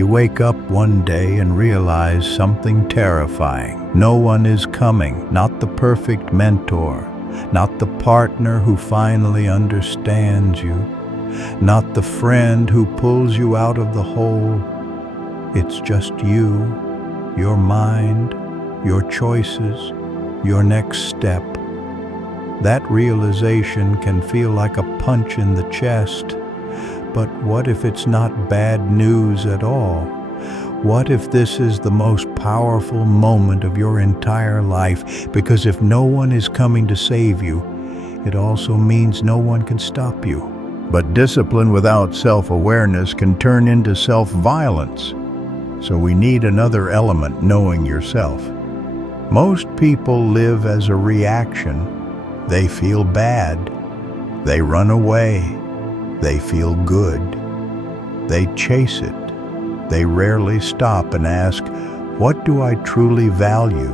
You wake up one day and realize something terrifying. No one is coming, not the perfect mentor, not the partner who finally understands you, not the friend who pulls you out of the hole. It's just you, your mind, your choices, your next step. That realization can feel like a punch in the chest. But what if it's not bad news at all? What if this is the most powerful moment of your entire life? Because if no one is coming to save you, it also means no one can stop you. But discipline without self-awareness can turn into self-violence. So we need another element: knowing yourself. Most people live as a reaction. They feel bad. They run away. They feel good. They chase it. They rarely stop and ask, what do I truly value?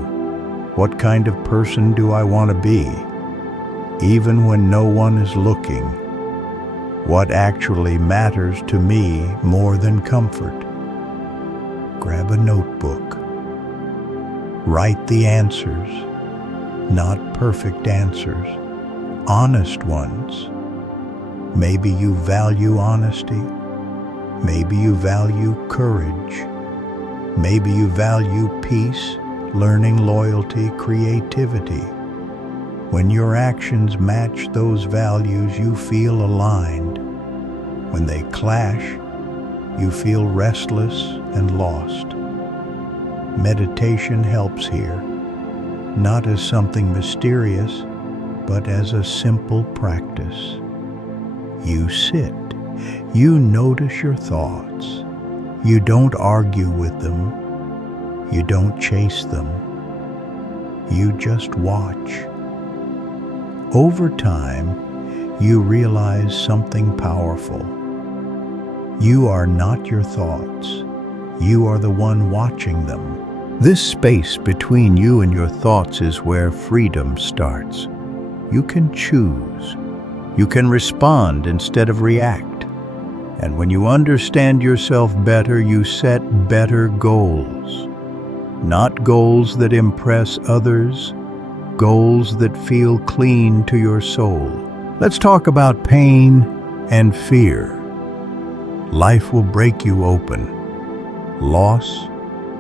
What kind of person do I want to be? Even when no one is looking, what actually matters to me more than comfort? Grab a notebook. Write the answers, not perfect answers, honest ones. Maybe you value honesty. Maybe you value courage. Maybe you value peace, learning, loyalty, creativity. When your actions match those values, you feel aligned. When they clash, you feel restless and lost. Meditation helps here, not as something mysterious, but as a simple practice. You sit. You notice your thoughts. You don't argue with them. You don't chase them. You just watch. Over time, you realize something powerful. You are not your thoughts. You are the one watching them. This space between you and your thoughts is where freedom starts. You can choose. You can respond instead of react. And when you understand yourself better, you set better goals. Not goals that impress others, goals that feel clean to your soul. Let's talk about pain and fear. Life will break you open. Loss,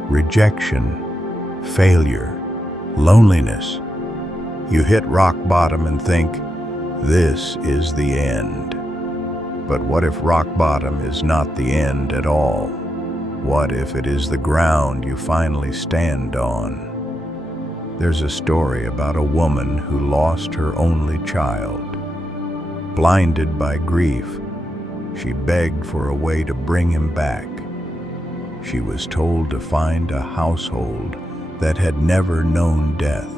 rejection, failure, loneliness. You hit rock bottom and think, this is the end. But what if rock bottom is not the end at all? What if it is the ground you finally stand on? There's a story about a woman who lost her only child. Blinded by grief, she begged for a way to bring him back. She was told to find a household that had never known death.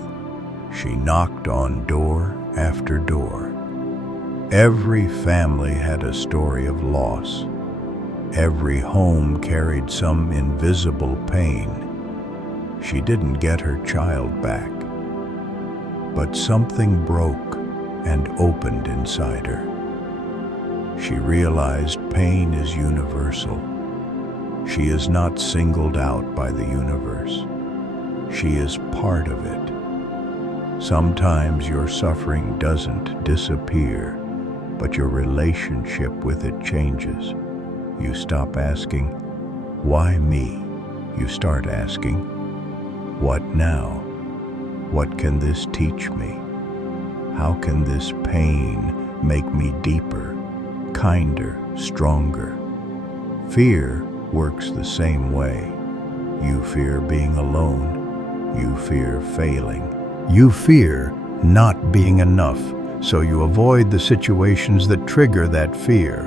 She knocked on door after door. Every family had a story of loss. Every home carried some invisible pain. She didn't get her child back, but something broke and opened inside her. She realized pain is universal. She is not singled out by the universe. She is part of it. Sometimes your suffering doesn't disappear, but your relationship with it changes. You stop asking, why me? You start asking, what now? What can this teach me? How can this pain make me deeper, kinder, stronger? Fear works the same way. You fear being alone. You fear failing. You fear not being enough. So you avoid the situations that trigger that fear.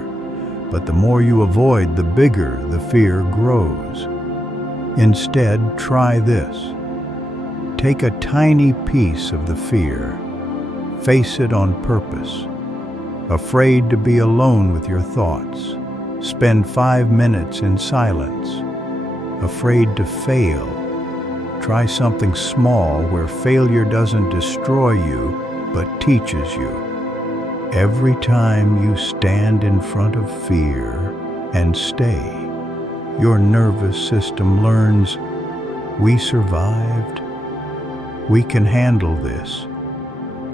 But the more you avoid, the bigger the fear grows. Instead, try this. Take a tiny piece of the fear. Face it on purpose. Afraid to be alone with your thoughts. Spend 5 minutes in silence. Afraid to fail. Try something small where failure doesn't destroy you, but teaches you. Every time you stand in front of fear and stay, your nervous system learns, we survived. We can handle this.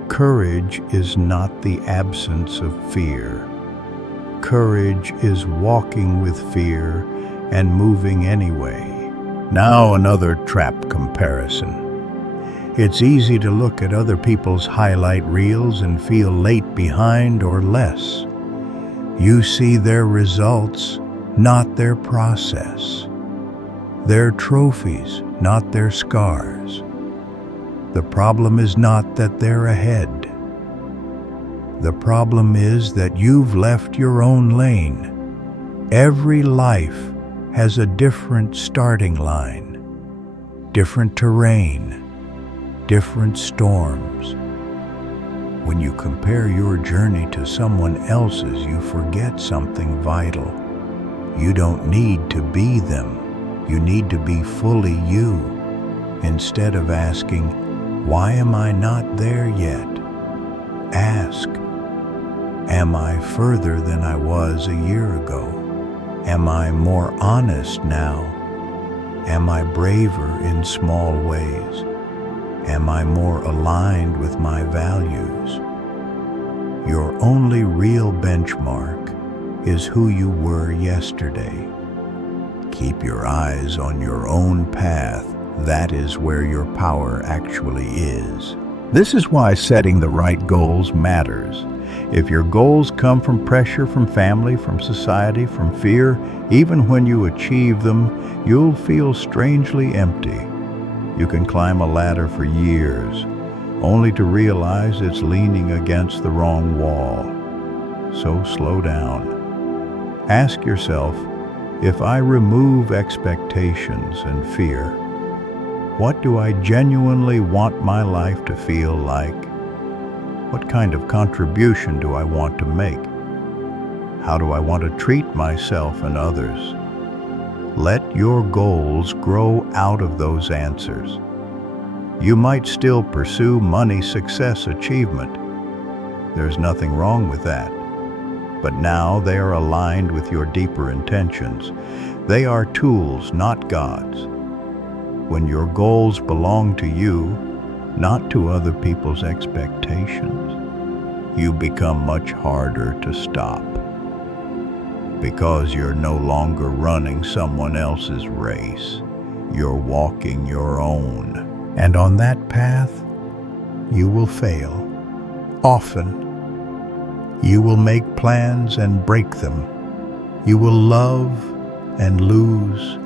Courage is not the absence of fear. Courage is walking with fear and moving anyway. Now another trap comparison. It's easy to look at other people's highlight reels and feel late behind or less. You see their results, not their process. Their trophies, not their scars. The problem is not that they're ahead. The problem is that you've left your own lane. Every life has a different starting line, different terrain, different storms. When you compare your journey to someone else's, you forget something vital. You don't need to be them. You need to be fully you. Instead of asking, why am I not there yet? Ask, am I further than I was a year ago? Am I more honest now? Am I braver in small ways? Am I more aligned with my values? Your only real benchmark is who you were yesterday. Keep your eyes on your own path. That is where your power actually is. This is why setting the right goals matters. If your goals come from pressure, from family, from society, from fear, even when you achieve them, you'll feel strangely empty. You can climb a ladder for years, only to realize it's leaning against the wrong wall. So slow down. Ask yourself, if I remove expectations and fear, what do I genuinely want my life to feel like? What kind of contribution do I want to make? How do I want to treat myself and others? Let your goals grow out of those answers. You might still pursue money, success, achievement. There's nothing wrong with that. But now they are aligned with your deeper intentions. They are tools, not gods. When your goals belong to you, not to other people's expectations, you become much harder to stop. Because you're no longer running someone else's race. You're walking your own. And on that path, you will fail. Often. You will make plans and break them. You will love and lose.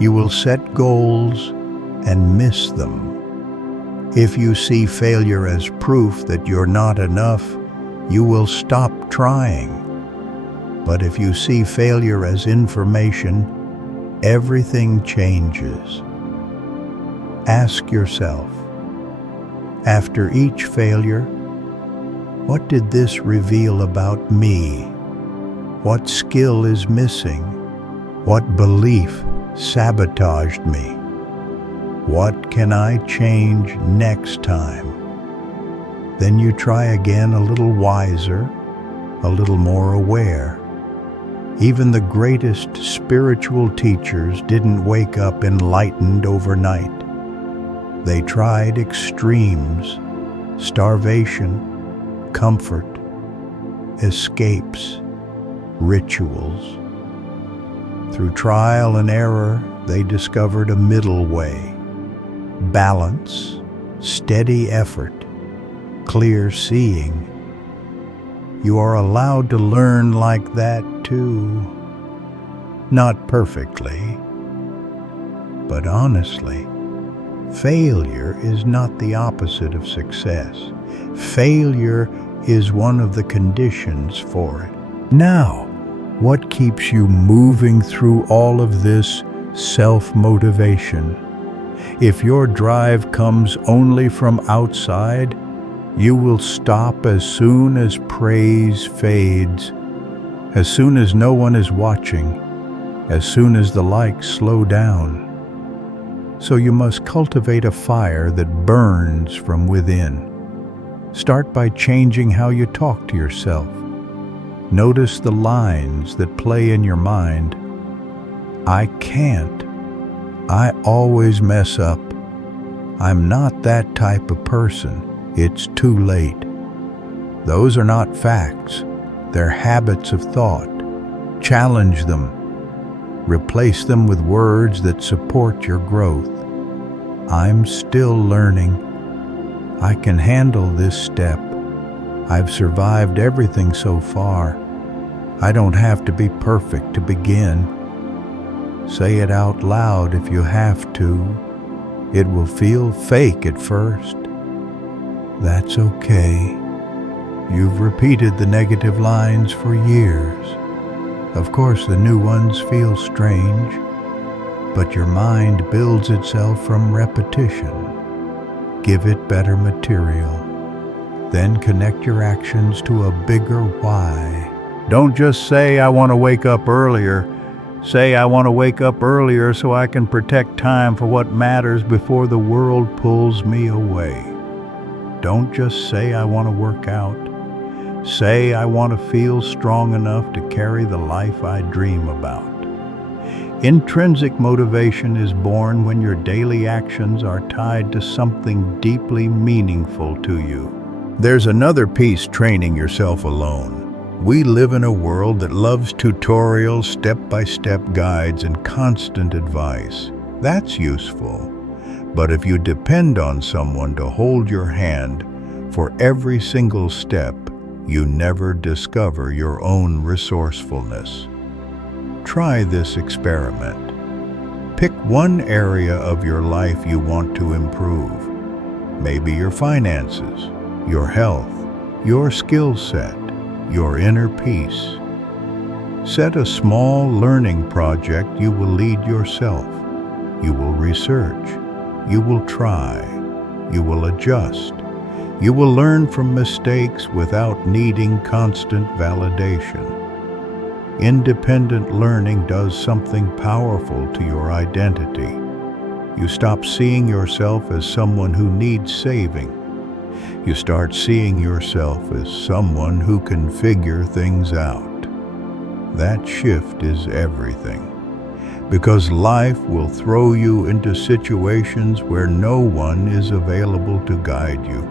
You will set goals and miss them. If you see failure as proof that you're not enough, you will stop trying. But if you see failure as information, everything changes. Ask yourself, after each failure, what did this reveal about me? What skill is missing? What belief sabotaged me? What can I change next time? Then you try again, a little wiser, a little more aware. Even the greatest spiritual teachers didn't wake up enlightened overnight. They tried extremes, starvation, comfort, escapes, rituals. Through trial and error, they discovered a middle way. Balance, steady effort, clear seeing. You are allowed to learn like that too. Not perfectly, but honestly. Failure is not the opposite of success. Failure is one of the conditions for it. Now, what keeps you moving through all of this self-motivation? If your drive comes only from outside, you will stop as soon as praise fades, as soon as no one is watching, as soon as the likes slow down. So you must cultivate a fire that burns from within. Start by changing how you talk to yourself. Notice the lines that play in your mind. I can't. I always mess up. I'm not that type of person. It's too late. Those are not facts. They're habits of thought. Challenge them. Replace them with words that support your growth. I'm still learning. I can handle this step. I've survived everything so far. I don't have to be perfect to begin. Say it out loud if you have to. It will feel fake at first. That's okay. You've repeated the negative lines for years. Of course, the new ones feel strange, but your mind builds itself from repetition. Give it better material. Then connect your actions to a bigger why. Don't just say, I want to wake up earlier. Say, I want to wake up earlier so I can protect time for what matters before the world pulls me away. Don't just say, I want to work out. Say, I want to feel strong enough to carry the life I dream about. Intrinsic motivation is born when your daily actions are tied to something deeply meaningful to you. There's another piece: training yourself alone. We live in a world that loves tutorials, step-by-step guides, and constant advice. That's useful. But if you depend on someone to hold your hand for every single step, you never discover your own resourcefulness. Try this experiment. Pick one area of your life you want to improve. Maybe your finances, your health, your skill set, your inner peace. Set a small learning project you will lead yourself. You will research. You will try. You will adjust. You will learn from mistakes without needing constant validation. Independent learning does something powerful to your identity. You stop seeing yourself as someone who needs saving. You start seeing yourself as someone who can figure things out. That shift is everything, because life will throw you into situations where no one is available to guide you.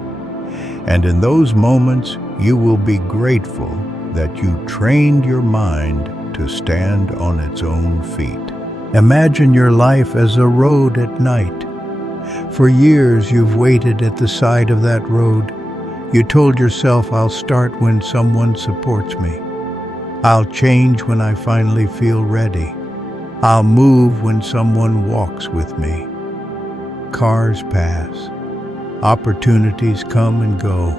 And in those moments, you will be grateful that you trained your mind to stand on its own feet. Imagine your life as a road at night. For years, you've waited at the side of that road. You told yourself, I'll start when someone supports me. I'll change when I finally feel ready. I'll move when someone walks with me. Cars pass. Opportunities come and go.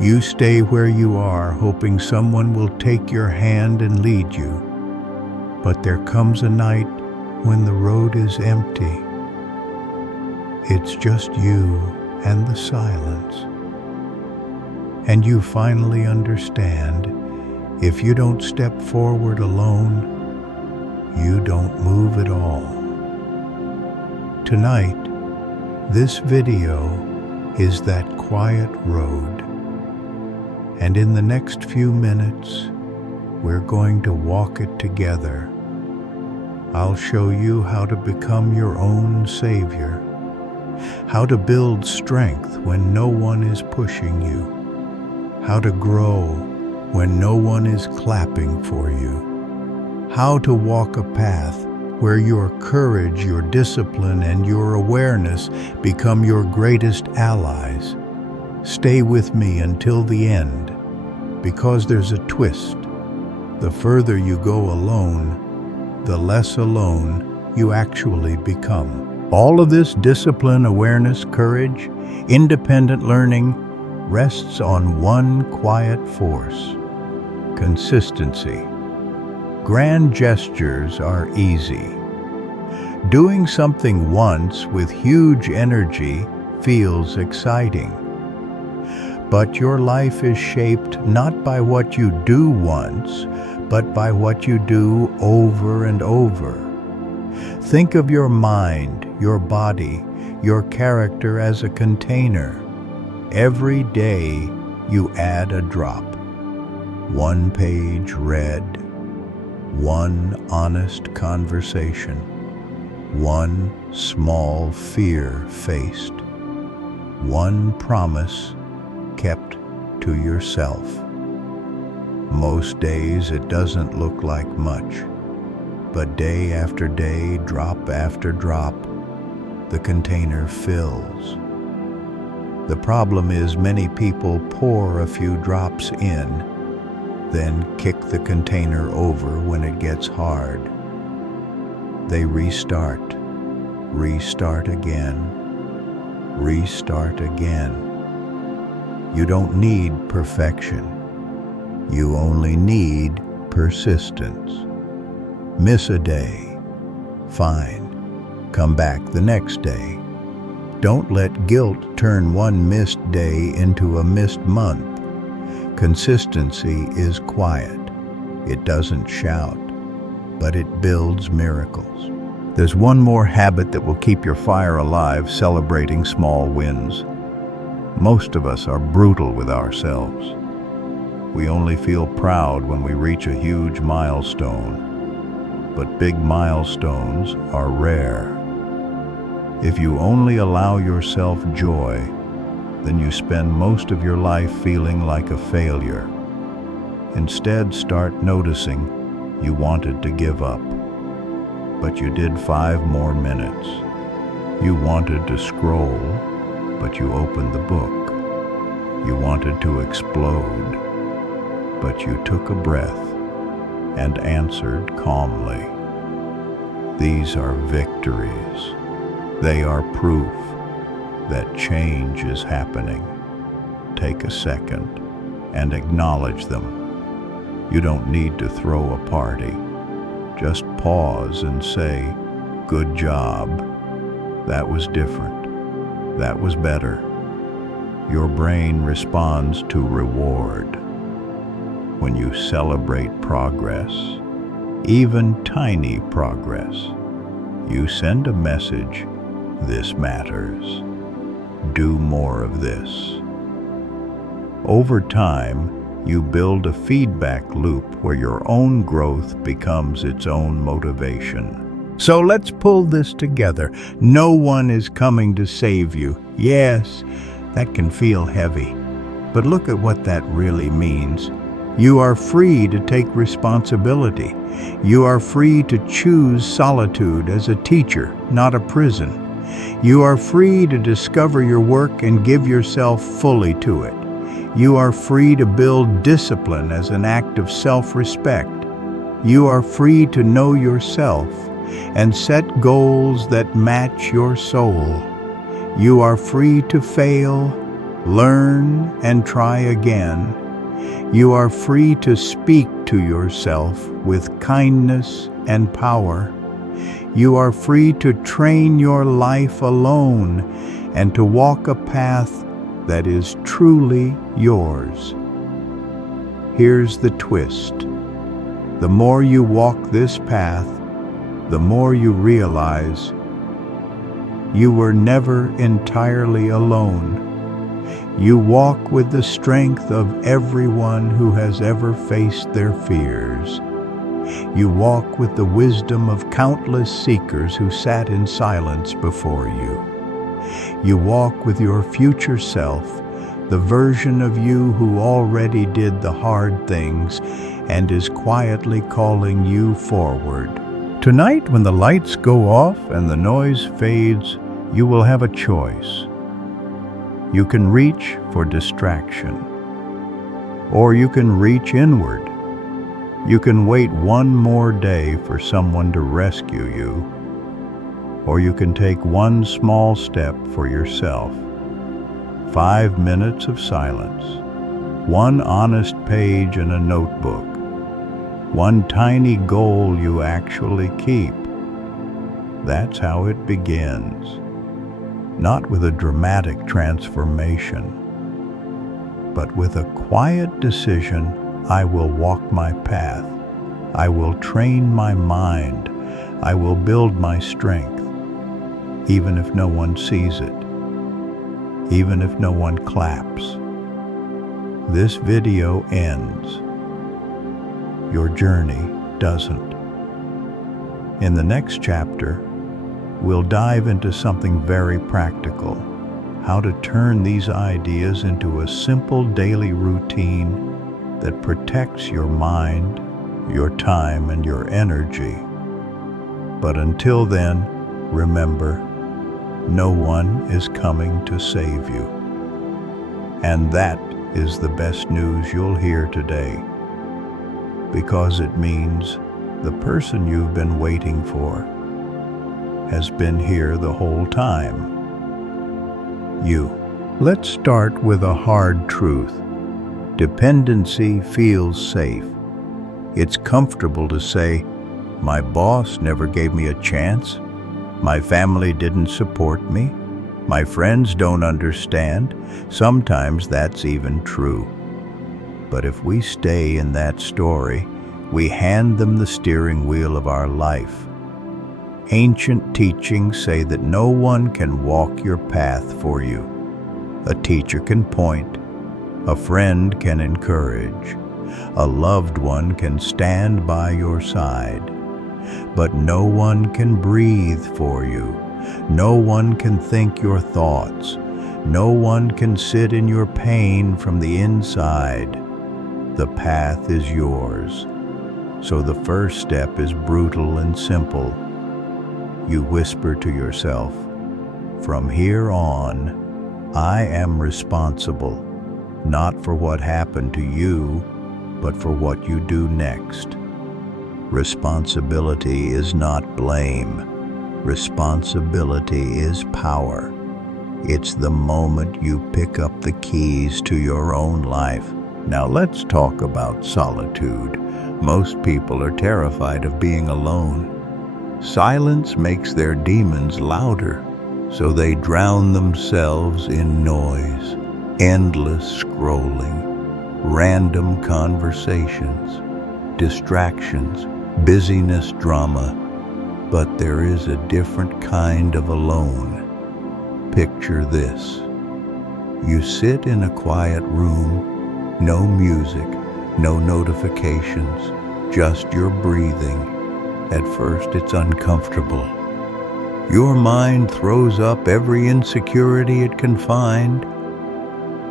You stay where you are, hoping someone will take your hand and lead you. But there comes a night when the road is empty. It's just you and the silence. And you finally understand, if you don't step forward alone, you don't move at all. Tonight, this video is that quiet road. And in the next few minutes, we're going to walk it together. I'll show you how to become your own savior, how to build strength when no one is pushing you, how to grow when no one is clapping for you, how to walk a path where your courage, your discipline, and your awareness become your greatest allies. Stay with me until the end, because there's a twist. The further you go alone, the less alone you actually become. All of this discipline, awareness, courage, independent learning rests on one quiet force: consistency. Grand gestures are easy. Doing something once with huge energy feels exciting. But your life is shaped not by what you do once, but by what you do over and over. Think of your mind, your body, your character as a container. Every day you add a drop. One page read, One honest conversation, one small fear faced, one promise kept to yourself. Most days it doesn't look like much, but day after day, drop after drop, the container fills. The problem is many people pour a few drops in, then kick the container over when it gets hard. They restart again, restart again. You don't need perfection. You only need persistence. Miss a day. Fine. Come back the next day. Don't let guilt turn one missed day into a missed month. Consistency is quiet. It doesn't shout, but it builds miracles. There's one more habit that will keep your fire alive: celebrating small wins. Most of us are brutal with ourselves. We only feel proud when we reach a huge milestone, but big milestones are rare. If you only allow yourself joy, then you spend most of your life feeling like a failure. Instead, start noticing you wanted to give up, but you did 5 more minutes. You wanted to scroll, but you opened the book. You wanted to explode, but you took a breath and answered calmly. These are victories. They are proof that change is happening. Take a second and acknowledge them. You don't need to throw a party. Just pause and say, "Good job. That was different. That was better." Your brain responds to reward. When you celebrate progress, even tiny progress, you send a message: this matters. Do more of this. Over time, you build a feedback loop where your own growth becomes its own motivation. So let's pull this together. No one is coming to save you. Yes, that can feel heavy, but look at what that really means. You are free to take responsibility. You are free to choose solitude as a teacher, not a prison. You are free to discover your work and give yourself fully to it. You are free to build discipline as an act of self-respect. You are free to know yourself and set goals that match your soul. You are free to fail, learn, and try again. You are free to speak to yourself with kindness and power. You are free to train your life alone and to walk a path that is truly yours. Here's the twist. The more you walk this path, the more you realize you were never entirely alone. You walk with the strength of everyone who has ever faced their fears. You walk with the wisdom of countless seekers who sat in silence before you. You walk with your future self, the version of you who already did the hard things and is quietly calling you forward. Tonight, when the lights go off and the noise fades, you will have a choice. You can reach for distraction, or you can reach inward. You can wait one more day for someone to rescue you, or you can take one small step for yourself. 5 minutes of silence, one honest page in a notebook, one tiny goal you actually keep. That's how it begins. Not with a dramatic transformation, but with a quiet decision: I will walk my path. I will train my mind. I will build my strength, even if no one sees it, even if no one claps. This video ends. Your journey doesn't. In the next chapter, we'll dive into something very practical: how to turn these ideas into a simple daily routine that protects your mind, your time, and your energy. But until then, remember, no one is coming to save you. And that is the best news you'll hear today, because it means the person you've been waiting for has been here the whole time. You. Let's start with a hard truth. Dependency feels safe. It's comfortable to say, "My boss never gave me a chance. My family didn't support me. My friends don't understand." Sometimes that's even true. But if we stay in that story, we hand them the steering wheel of our life. Ancient teachings say that no one can walk your path for you. A teacher can point, a friend can encourage, a loved one can stand by your side. But no one can breathe for you. No one can think your thoughts. No one can sit in your pain from the inside. The path is yours. So the first step is brutal and simple. You whisper to yourself, "From here on, I am responsible, not for what happened to you, but for what you do next." Responsibility is not blame. Responsibility is power. It's the moment you pick up the keys to your own life. Now let's talk about solitude. Most people are terrified of being alone. Silence makes their demons louder, so they drown themselves in noise, endless scrolling, random conversations, distractions, busyness, drama. But there is a different kind of alone. Picture this. You sit in a quiet room, no music, no notifications, just your breathing. At first it's uncomfortable. Your mind throws up every insecurity it can find.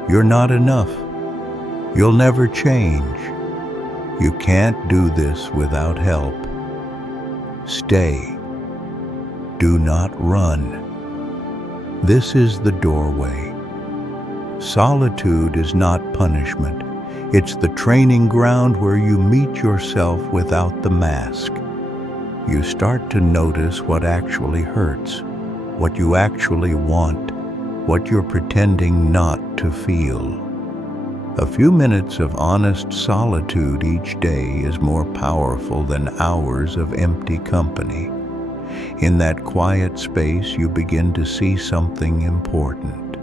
You're not enough. You'll never change. You can't do this without help. Stay. Do not run. This is the doorway. Solitude is not punishment. It's the training ground where you meet yourself without the mask. You start to notice what actually hurts, what you actually want, what you're pretending not to feel. A few minutes of honest solitude each day is more powerful than hours of empty company. In that quiet space, you begin to see something important.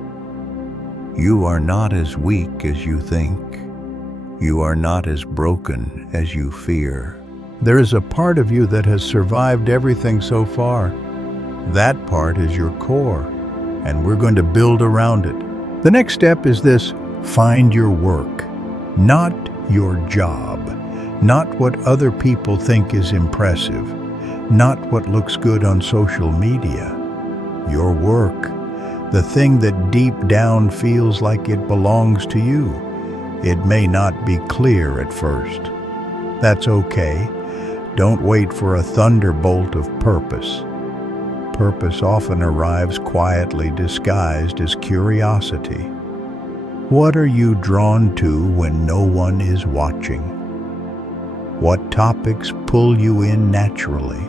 You are not as weak as you think. You are not as broken as you fear. There is a part of you that has survived everything so far. That part is your core, and we're going to build around it. The next step is this: find your work, not your job, not what other people think is impressive, not what looks good on social media. Your work, the thing that deep down feels like it belongs to you. It may not be clear at first. That's okay. Don't wait for a thunderbolt of purpose. Purpose often arrives quietly disguised as curiosity. What are you drawn to when no one is watching? What topics pull you in naturally?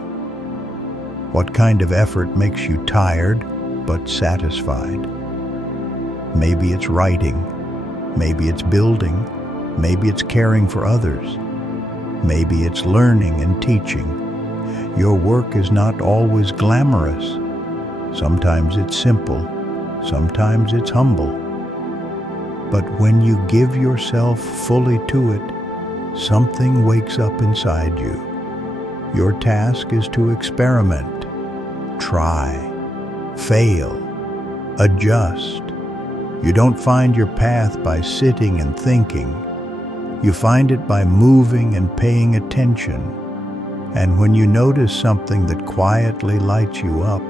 What kind of effort makes you tired but satisfied? Maybe it's writing. Maybe it's building. Maybe it's caring for others. Maybe it's learning and teaching. Your work is not always glamorous. Sometimes it's simple. Sometimes it's humble. But when you give yourself fully to it, something wakes up inside you. Your task is to experiment, try, fail, adjust. You don't find your path by sitting and thinking. You find it by moving and paying attention. And when you notice something that quietly lights you up,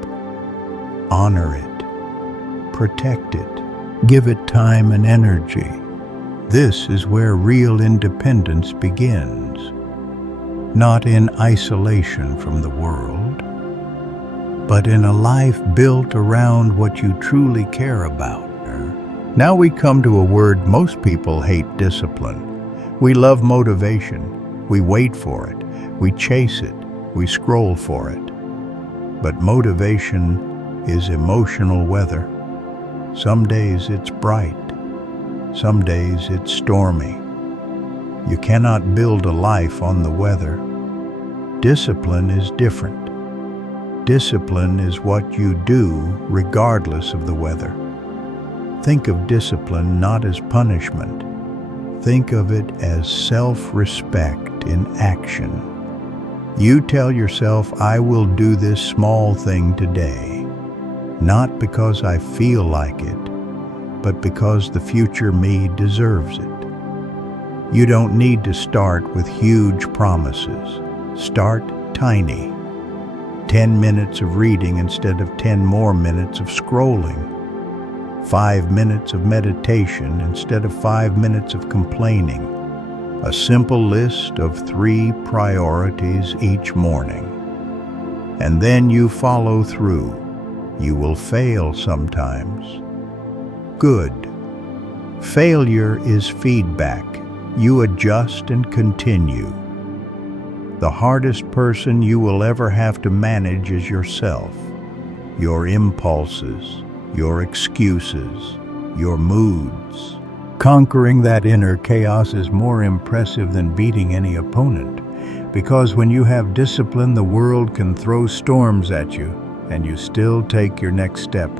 honor it, protect it, give it time and energy. This is where real independence begins, not in isolation from the world, but in a life built around what you truly care about. Now we come to a word most people hate: discipline. We love motivation. We wait for it. We chase it. We scroll for it. But motivation is emotional weather. Some days it's bright. Some days it's stormy. You cannot build a life on the weather. Discipline is different. Discipline is what you do regardless of the weather. Think of discipline not as punishment. Think of it as self-respect in action. You tell yourself, I will do this small thing today, not because I feel like it, but because the future me deserves it. You don't need to start with huge promises. Start tiny. 10 minutes of reading instead of 10 more minutes of scrolling. 5 minutes of meditation instead of 5 minutes of complaining. A simple list of 3 priorities each morning. And then you follow through. You will fail sometimes. Good. Failure is feedback. You adjust and continue. The hardest person you will ever have to manage is yourself, your impulses, your excuses, your moods. Conquering that inner chaos is more impressive than beating any opponent, because when you have discipline, the world can throw storms at you, and you still take your next step